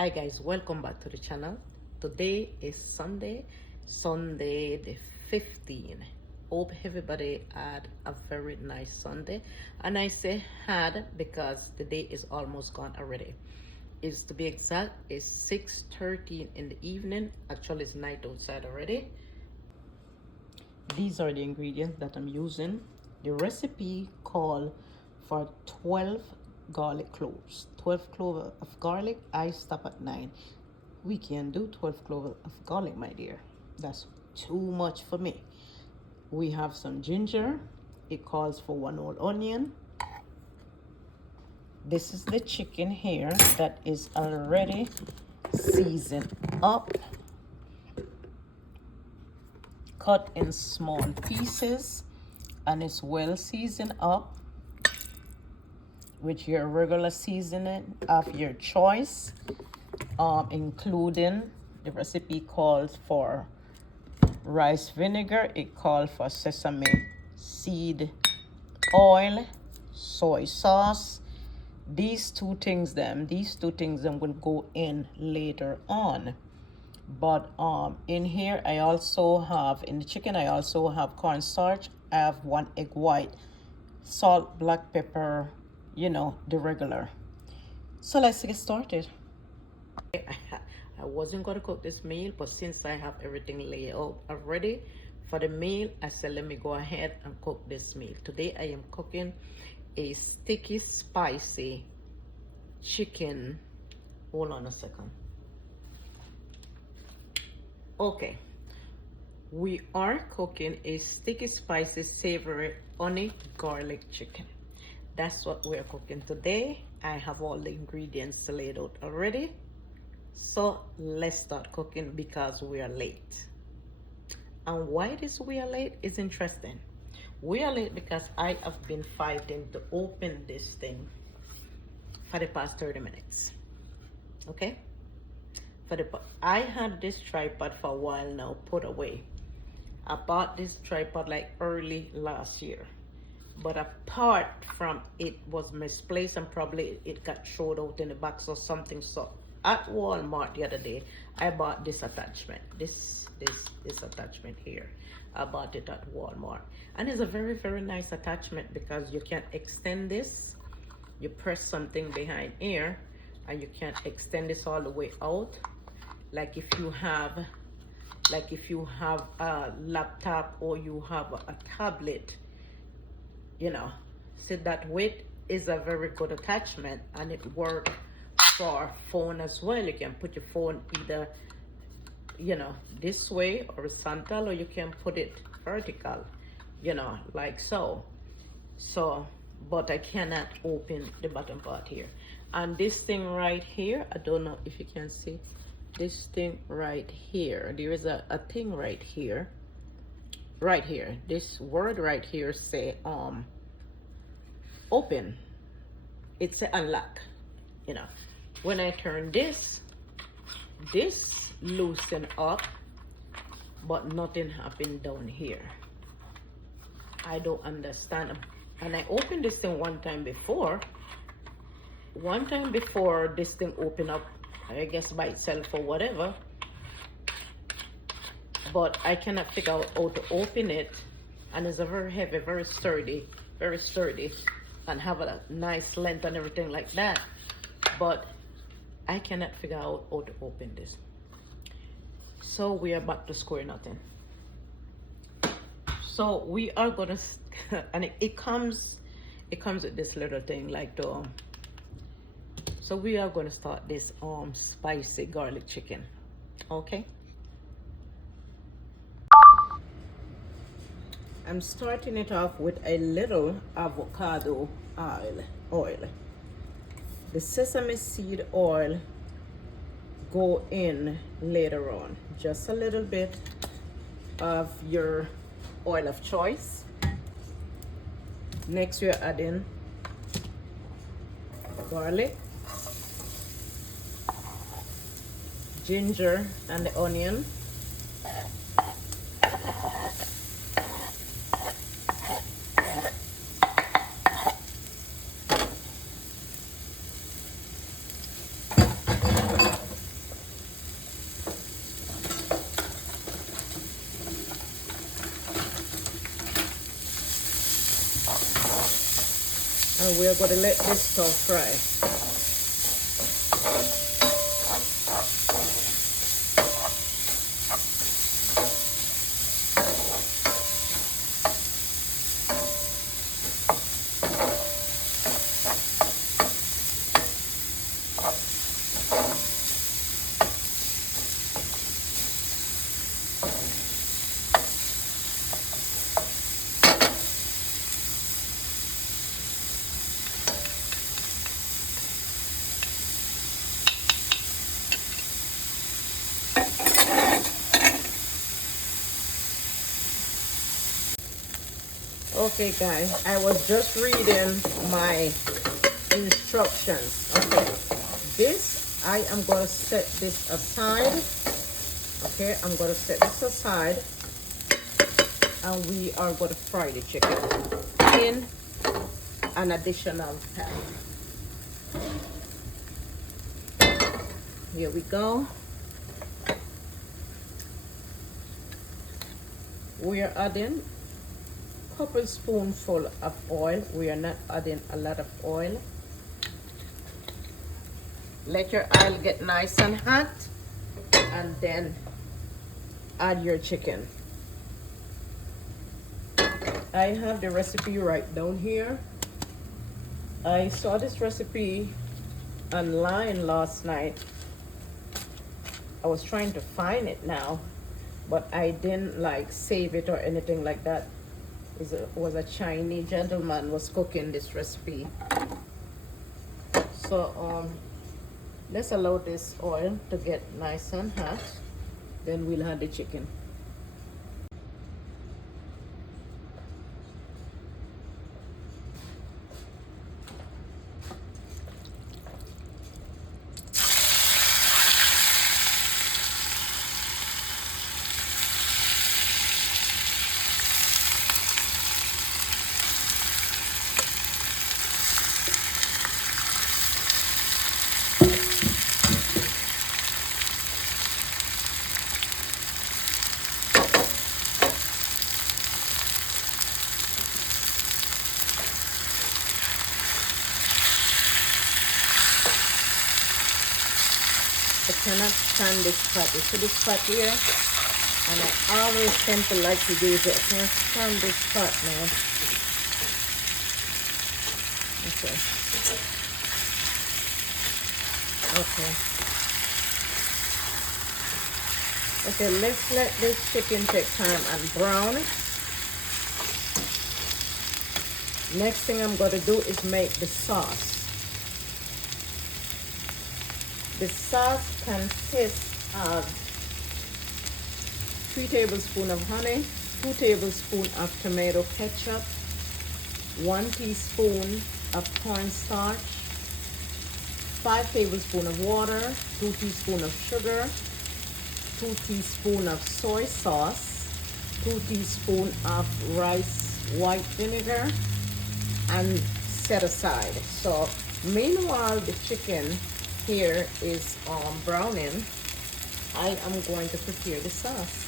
Hi guys, welcome back to the channel. Today is Sunday the 15th. Hope everybody had a very nice Sunday. And I say had because the day is almost gone already. Is to be exact, it's 6:13 in the evening. Actually, it's night outside already. These are the ingredients that I'm using. The recipe called for 12 garlic cloves. 12 cloves of garlic. I stop at 9. We can do 12 cloves of garlic, my dear. That's too much for me. We have some ginger. It calls for 1 whole onion. This is the chicken here that is already seasoned up, cut in small pieces, and it's well seasoned up with your regular seasoning of your choice, including the recipe calls for rice vinegar. It calls for sesame seed oil, soy sauce. These two things will go in later on. But in here I also have, in the chicken I also have cornstarch. I have 1 egg white, salt, black pepper, the regular. So let's get started. I wasn't going to cook this meal, but since I have everything laid out already for the meal, I said let me go ahead and cook this meal. Today I am cooking a sticky spicy chicken. Hold on a second. Okay, we are cooking a sticky spicy savory honey garlic chicken. That's what we're cooking today. I have all the ingredients laid out already, so let's start cooking because we are late. And why we are late is interesting. We are late because I have been fighting to open this thing for the past 30 minutes. Okay, I had this tripod for a while now put away. I bought this tripod like early last year, but apart from it was misplaced and probably it got thrown out in the box or something. So at Walmart the other day I bought this attachment, this attachment here. I bought it at Walmart, and it's a very, very nice attachment because you can extend this. You press something behind here and you can extend this all the way out. Like if you have a laptop or you have a tablet, see, that weight is a very good attachment, and it works for phone as well. You can put your phone either this way, horizontal, or you can put it vertical, like so. But I cannot open the bottom part here. And this thing right here, I don't know if you can see this thing right here. There is a thing right here. This word right here say open. It say unlock. When I turn this loosen up, but nothing happened down here. I don't understand. And I opened this thing one time before this thing opened up, I guess by itself or whatever, but I cannot figure out how to open it. And it's a very heavy, very sturdy, and have a nice length and everything like that, but I cannot figure out how to open this. So we are back to square nothing. So we are gonna and it comes with this little thing like the so we are gonna start this spicy garlic chicken. Okay, I'm starting it off with a little avocado oil. The sesame seed oil go in later on. Just a little bit of your oil of choice. Next we're adding garlic, ginger, and the onion. And we're going to let this stir fry. Okay guys, I was just reading my instructions. Okay, this, I am going to set this aside. Okay, I'm going to set this aside, and we are going to fry the chicken in an additional pan. Here we go. We are adding couple spoonful of oil. We are not adding a lot of oil. Let your oil get nice and hot, and then add your chicken. I have the recipe right down here. I saw this recipe online last night. I was trying to find it now, but I didn't like save it or anything like that. It was a Chinese gentleman was cooking this recipe. So let's allow this oil to get nice and hot, then we'll add the chicken. I cannot stand this pot. You see this pot here? And I always tend to like to use it. I can't stand this pot now. Okay. Okay. Okay, let's let this chicken take time and brown. Next thing I'm going to do is make the sauce. The sauce consists of 3 tablespoons of honey, 2 tablespoons of tomato ketchup, 1 teaspoon of cornstarch, 5 tablespoons of water, 2 teaspoons of sugar, 2 teaspoons of soy sauce, 2 teaspoons of rice white vinegar, and set aside. So meanwhile the chicken here is browning, I am going to prepare the sauce.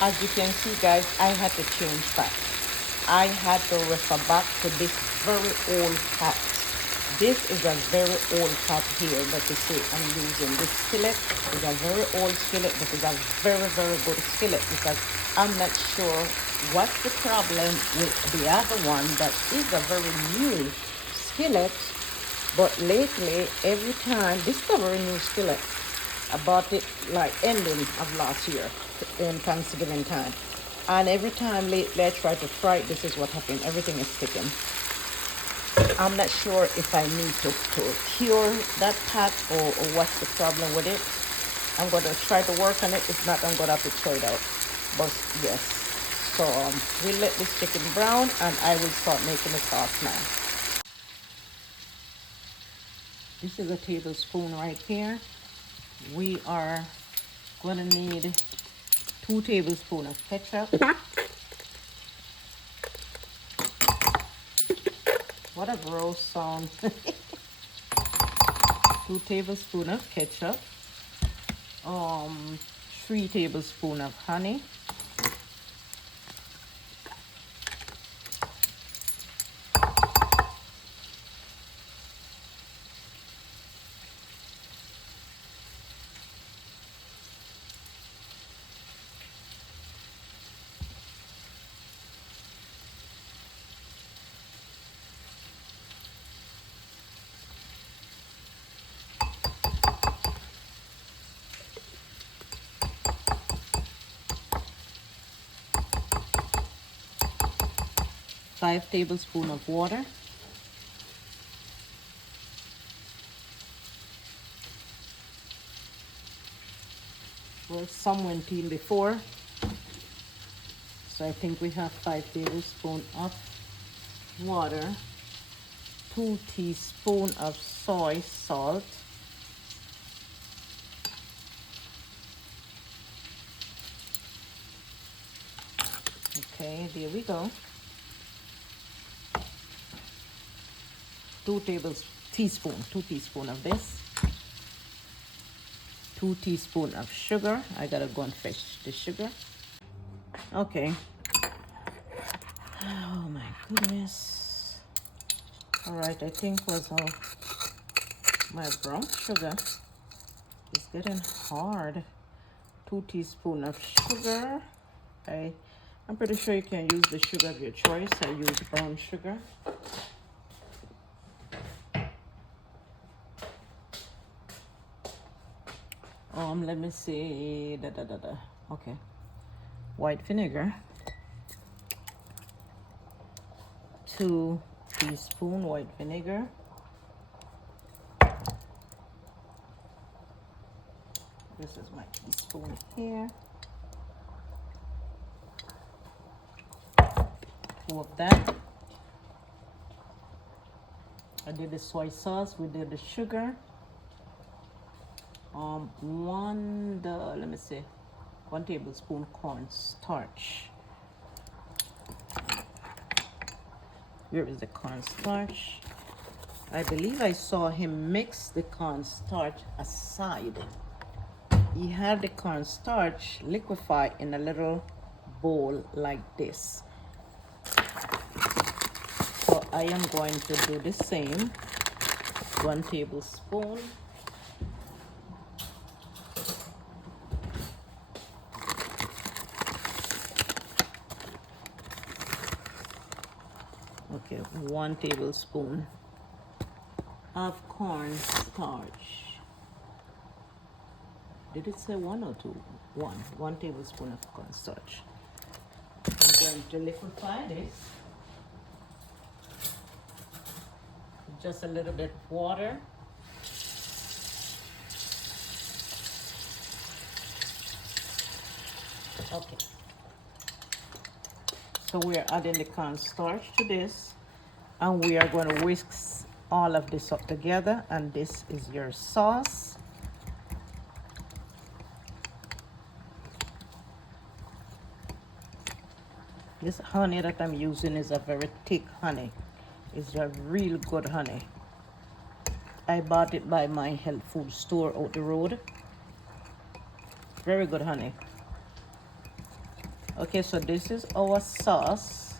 As you can see guys, I had to change pot. I had to refer back to this very old pot. This is a very old pot here that you see I'm using. This skillet is a very old skillet, but it's a very, very good skillet because I'm not sure what's the problem with the other one that is a very new skillet, but lately every time, this is a very new skillet. I bought it like ending of last year in Thanksgiving time, and every time lately I try to fry it, this is what happened. Everything is sticking. I'm not sure if I need to cure that pot or what's the problem with it. I'm going to try to work on it. If not, I'm going to have to throw it out. But yes, so we'll let this chicken brown and I will start making the sauce now. This is a tablespoon right here. We are going to need 2 tablespoons of ketchup. What a gross sound. 2 2 tablespoons of ketchup, 3 tablespoons of honey, 5 tablespoons of water, well, some went in before, so I think we have 5 tablespoons of water, 2 teaspoons of soy salt, okay, there we go, 2 teaspoons of this, 2 teaspoons of sugar. I gotta go and fetch the sugar. Okay. Oh my goodness. All right, I think was all my brown sugar is getting hard. 2 teaspoons of sugar. I'm pretty sure you can use the sugar of your choice. I use brown sugar. Let me see. Okay. White vinegar. 2 teaspoons white vinegar. This is my teaspoon here. 2 of that. I did the soy sauce. We did the sugar. Let me see, 1 tablespoon cornstarch. Where is the cornstarch? I believe I saw him mix the cornstarch aside. He had the cornstarch liquefy in a little bowl like this. So I am going to do the same. 1 tablespoon. Okay, 1 tablespoon of cornstarch. Did it say 1 or 2? 1 tablespoon of cornstarch. I'm going to liquefy this. Just a little bit water. Okay. So we are adding the cornstarch to this, and we are going to whisk all of this up together, and this is your sauce. This honey that I'm using is a very thick honey. It's a real good honey. I bought it by my health food store out the road. Very good honey. Okay, so this is our sauce.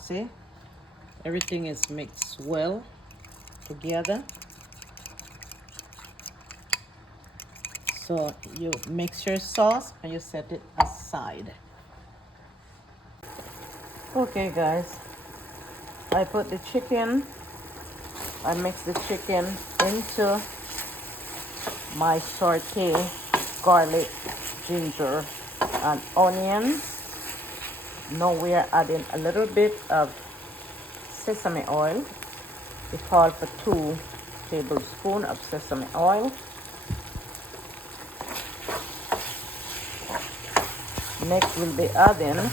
See, everything is mixed well together. So you mix your sauce and you set it aside. Okay guys, I put the chicken, I mix the chicken into my saute garlic, ginger, and onions. Now we are adding a little bit of sesame oil. We call for 2 tablespoons of sesame oil. Next we'll be adding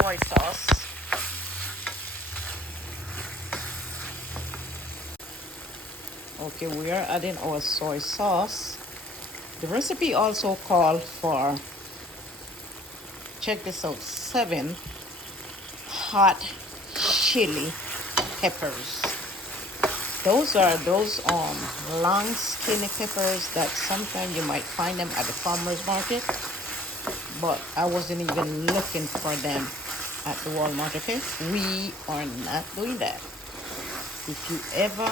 soy sauce. Okay, we are adding our soy sauce. The recipe also called for, check this out, 7 hot chili peppers. Those are those long skinny peppers that sometimes you might find them at the farmer's market, but I wasn't even looking for them at the Walmart. Okay, we are not doing that. If you ever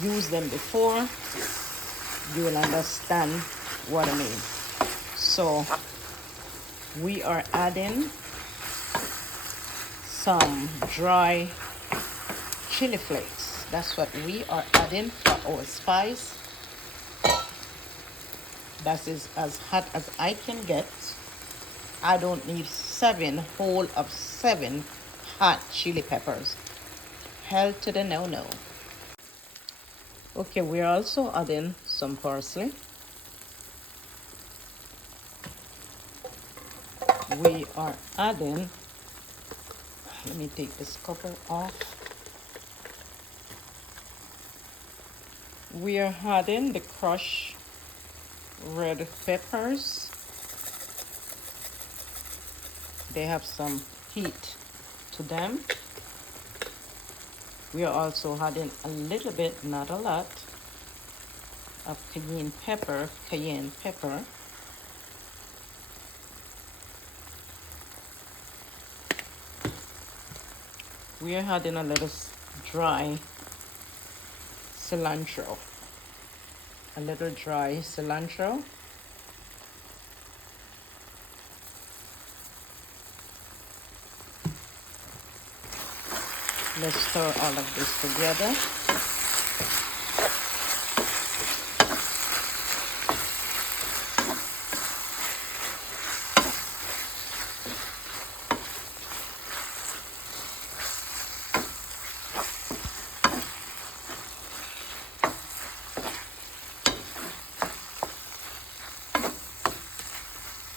use them before, you will understand what I mean. So we are adding some dry chili flakes. That's what we are adding for our spice. That is as hot as I can get. I don't need 7 whole of 7 hot chili peppers. Hell to the no. Okay, we're also adding some parsley. We are adding, let me take this couple off. We are adding the crushed red peppers. They have some heat to them. We are also adding a little bit, not a lot, of cayenne pepper. We are adding a little dry cilantro. Let's stir all of this together.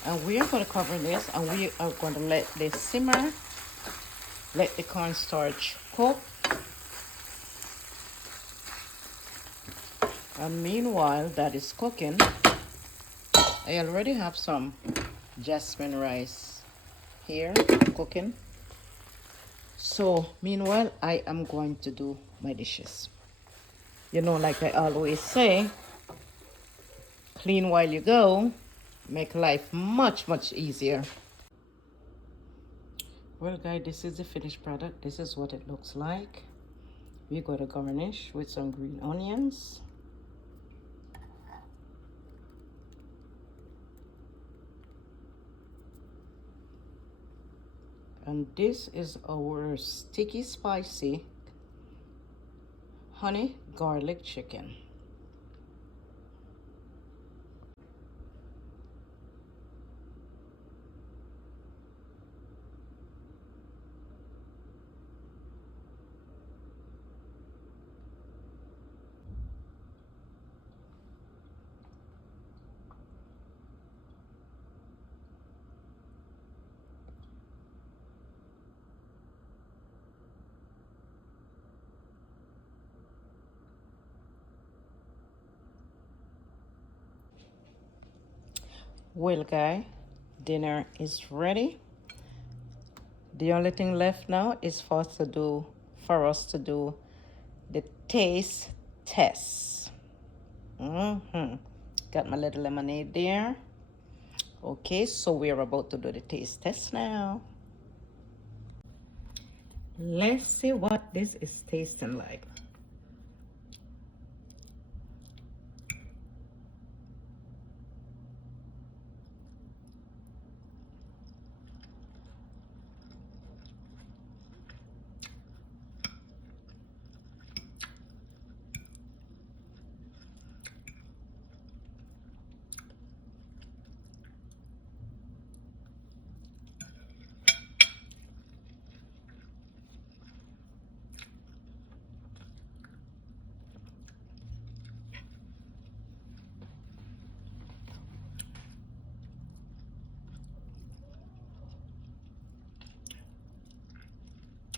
And we are going to cover this, and we are going to let this simmer. Let the cornstarch cook. And meanwhile that is cooking, I already have some jasmine rice here cooking. So meanwhile, I am going to do my dishes. You know, like I always say, clean while you go, make life much easier. Well guys, this is the finished product. This is what it looks like. We got to garnish with some green onions. And this is our sticky spicy honey garlic chicken. Well guys, dinner is ready. The only thing left now is for us to do the taste test. Got my little lemonade there. Okay, so we're about to do the taste test now. Let's see what this is tasting like.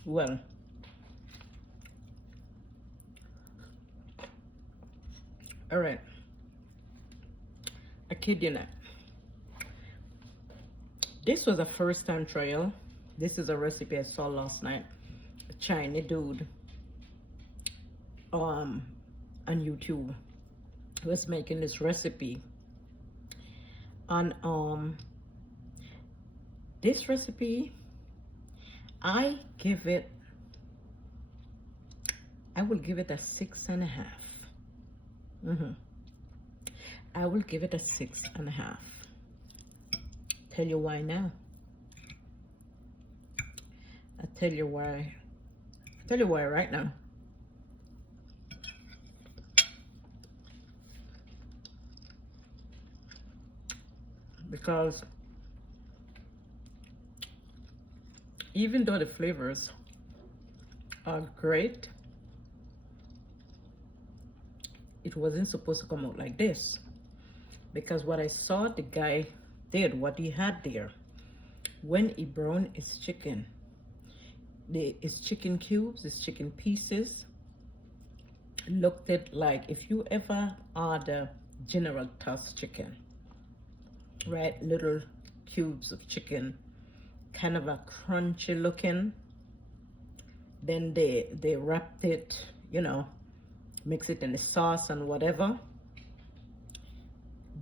Well, all right, I kid you not. This was a first time trial. This is a recipe I saw last night. A Chinese dude on YouTube was making this recipe, and this recipe I will give it a 6.5. I will give it a 6.5. Tell you why now. I'll tell you why. I'll tell you why right now. Because even though the flavors are great, it wasn't supposed to come out like this. Because what I saw the guy did, what he had there, when he browned his chicken, his chicken cubes, his chicken pieces, looked it like if you ever order General Tso's chicken, right? Little cubes of chicken, kind of a crunchy looking. Then they wrapped it, you know, mix it in the sauce and whatever.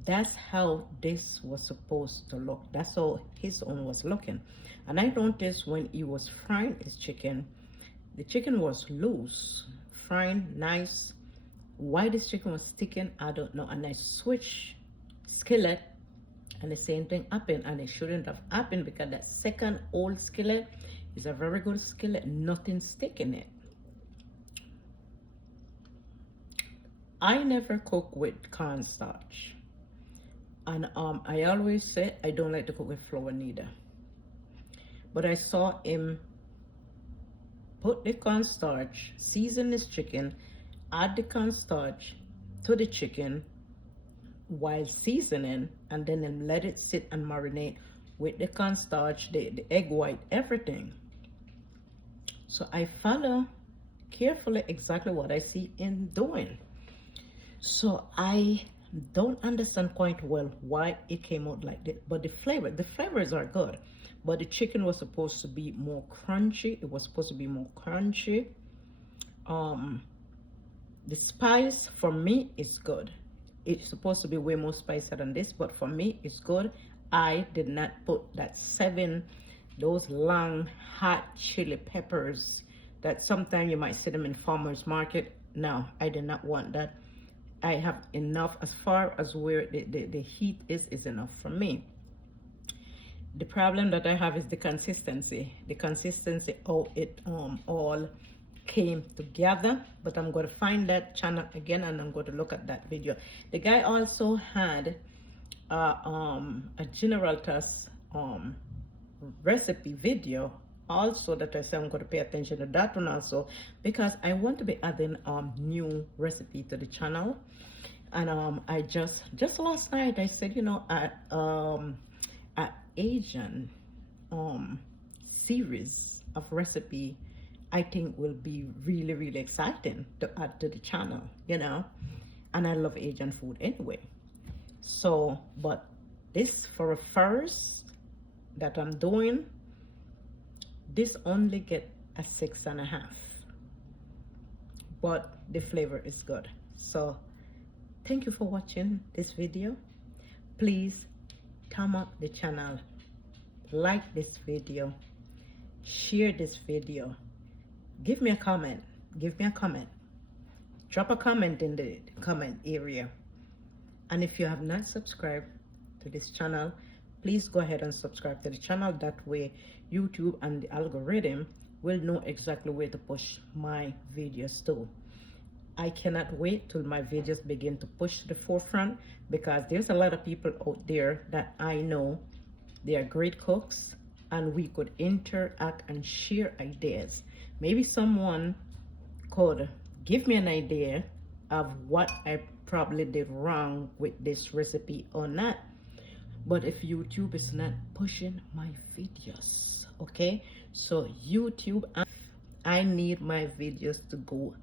That's how this was supposed to look. That's how his own was looking. And I noticed when he was frying his chicken, the chicken was loose, frying nice. Why this chicken was sticking, I don't know. And I switched skillet, and the same thing happened, and it shouldn't have happened, because that second old skillet is a very good skillet, nothing sticking it. I never cook with cornstarch, and I always say I don't like to cook with flour neither. But I saw him put the cornstarch, season his chicken, add the cornstarch to the chicken while seasoning, and then let it sit and marinate with the cornstarch, the egg white, everything. So I follow carefully exactly what I see him doing. So I don't understand quite well why it came out like this, but the flavors are good. But the chicken was supposed to be more crunchy. It was supposed to be more crunchy. The spice for me is good. It's supposed to be way more spicier than this, but for me it's good. I did not put that those long hot chili peppers that sometimes you might see them in farmers market. No, I did not want that. I have enough, as far as where the heat is enough for me. The problem that I have is the consistency how it all came together. But I'm going to find that channel again, and I'm going to look at that video. The guy also had a General Tso's recipe video also that I say I'm going to pay attention to that one also, because I want to be adding new recipe to the channel. And I just last night I said, you know, at Asian series of recipe, I think will be really exciting to add to the channel, you know. And I love Asian food anyway. So, but this for a first that I'm doing, this only get a 6.5, but the flavor is good. So thank you for watching this video. Please thumb up the channel, like this video, share this video, give me a comment, drop a comment in the comment area. And if you have not subscribed to this channel, please go ahead and subscribe to the channel. That way YouTube and the algorithm will know exactly where to push my videos to. I cannot wait till my videos begin to push to the forefront, because there's a lot of people out there that I know they are great cooks, and we could interact and share ideas. Maybe someone could give me an idea of what I probably did wrong with this recipe or not. But if YouTube is not pushing my videos, okay, so YouTube, I need my videos to go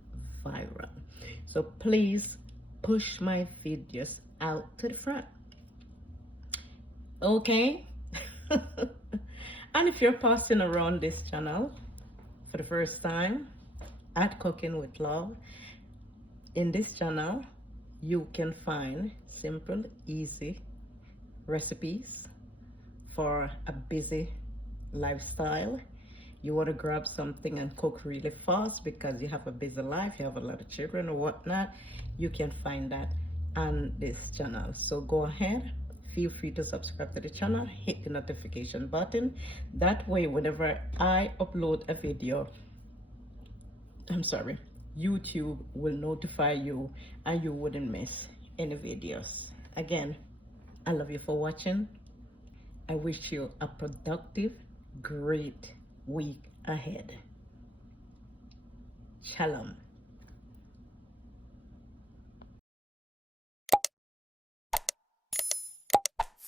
viral. So please push my videos out to the front, okay? And if you're passing around this channel for the first time at Cooking with Love, In this channel, you can find simple, easy recipes for a busy lifestyle. You want to grab something and cook really fast because you have a busy life, you have a lot of children or whatnot, you can find that on this channel. So go ahead, feel free to subscribe to the channel, hit the notification button. That way, whenever I upload a video, YouTube will notify you and you wouldn't miss any videos. Again, I love you for watching. I wish you a productive, great week ahead. Shalom.